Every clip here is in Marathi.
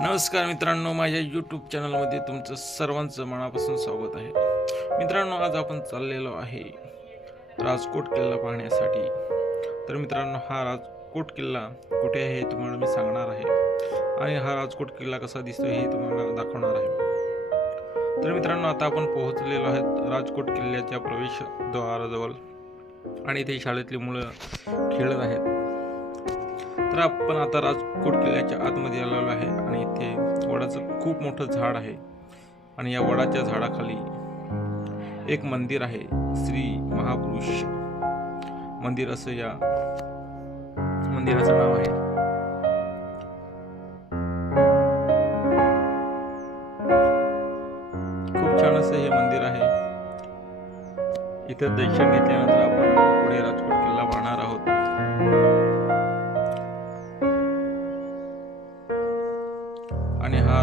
नमस्कार मित्रांनो, माझ्या यूट्यूब चॅनलमध्ये तुमचं सर्वांचं मनापासून स्वागत आहे। मित्रांनो, आज आपण चाललेलो आहे राजकोट किल्ला पाहण्यासाठी। तर मित्रांनो, हा राजकोट किल्ला कुठे आहे हे तुम्हाला मी सांगणार आहे आणि हा राजकोट किल्ला कसा दिसतो हे तुम्हाला दाखवणार आहे। तर मित्रांनो, आता आपण पोहोचलेलो आहोत राजकोट किल्ल्याच्या प्रवेशद्वाराजवळ आणि इथे शाळेतली मुलं खेळत आहेत। तर आपण आता राजकोट किल्ल्याच्या आतमध्ये आलेलो आहे आणि इथे वडाचं खूप मोठं झाड आहे आणि या वडाच्या झाडाखाली एक मंदिर आहे, श्री महापुरुष मंदिर असं या मंदिराचं नाव आहे। खूप छान असं हे मंदिर आहे। इथे दर्शन घेतल्यानंतर आपण पुढे राजकोट किल्ला पाहणार आहोत। आणि हा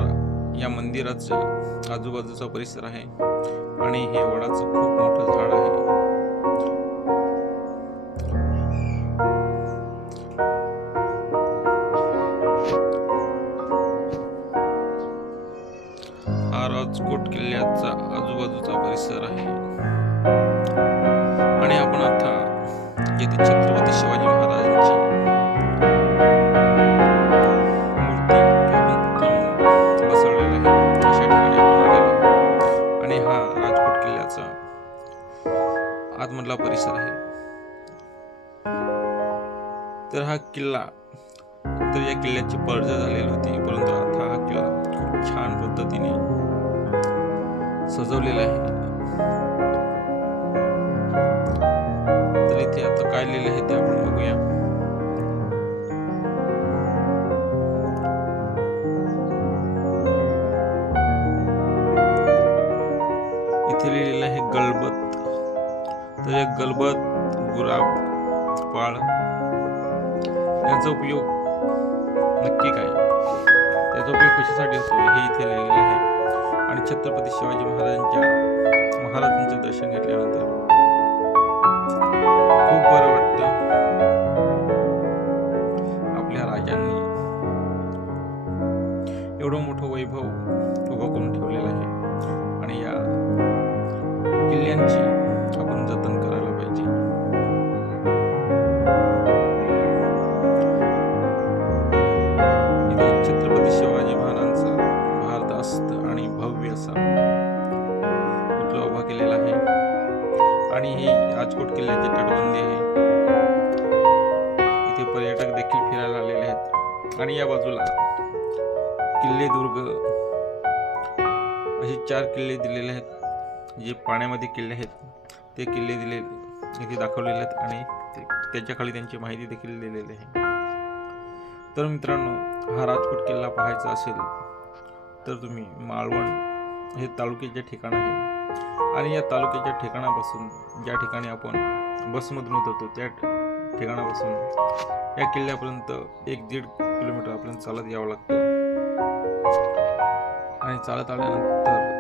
या मंदिराचं आजूबाजूचा परिसर आहे आणि हे वडाचं खूप मोठं झाड आहे। हा राजकोट किल्ल्याचा आजूबाजूचा परिसर आहे आणि आपण आता येथे छत्रपती शिवाजी महाराजांची आतमधला परिसर आहे। तर हा किल्ला या किल्ल्याची पडझड झालेली होती, परंतु आता हा किल्ला खूप छान पद्धतीने सजवलेला आहे। तर इथे आता काय लिहिलं आहे ते आपण बघूया। इथे लिहिलेलं आहे गलबत। तर या गलबत, गुलाब, पाळ याचा उपयोग नक्की काय, त्याचा उपयोग कशासाठी होतो हे इथे लिहिलेलं आहे। आणि छत्रपती शिवाजी महाराजांचं दर्शन घेतल्यानंतर खूप बरं वाटतं। आपल्या राजांनी एवढं मोठं वैभव उभं करून ठेवलेलं आहे आणि या किल्ल्यांची आपण जतन करायला पाहिजे। इथे छत्रपती शिवाजी महाराजांचा भारदस्त आणि भव्य असा पुतळा उभा केलेला आहे आणि ही राजकोट किल्ल्याची तटबंदी आहे। इथे पर्यटक देखील फिरायला आलेले आहेत आणि या बाजूला किल्ले दुर्ग असे 4 किल्ले दिलेले आहेत। जे पाण्यामध्ये किल्ले आहेत ते किल्ले इथे दाखवलेले आहेत आणि त्याच्या खाली त्यांची माहिती देखील दिलेली आहे। तर मित्रांनो, हा राजकोट किल्ला पाहायचा असेल तर तुम्ही मालवण हे तालुक्याचे ठिकाण आहे आणि या तालुक्याच्या ठिकाणापासून ज्या ठिकाणी आपण बसमधून उतरतो त्या ठिकाणापासून या किल्ल्यापर्यंत 1-1.5 किलोमीटर आपल्याला चालत यावं लागतं आणि चालत आल्यानंतर